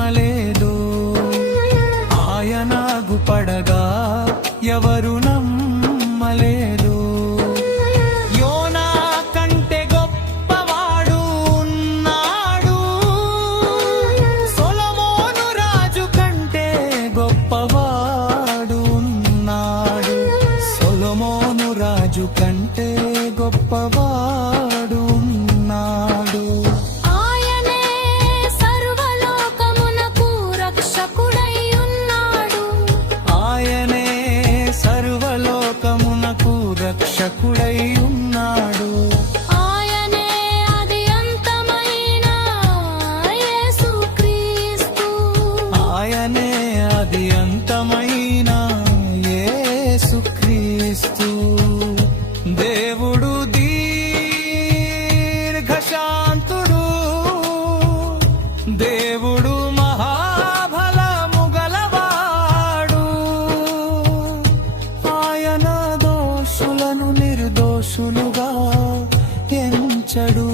నమ్మలేదు. ఆయన అగుపడగా ఎవరు నమ్మలేదు. యోనా కంటే గొప్పవాడు ఉన్నాడు, సొలొమోను రాజు కంటే గొప్పవాడు ఉన్నాడు, సొలొమోను రాజు కంటే గొప్పవాడు ఉన్నాడు. ఆయనే సర్వలోకమునకు రక్షకుడై ఉన్నాడు, ఆయనే సర్వలోకమునకు రక్షకుడై ఉన్నాడు. ఆయనే ఆది అంతమైన యేసుక్రీస్తు, ఆయనే ఆది అంతమైన యేసుక్రీస్తు. దేవుడు దీర్ఘశాంతుడు, దేవుడు మహాబలము గలవాడు. ఆయన దోషులను నిర్దోషులుగా ఎంచడు.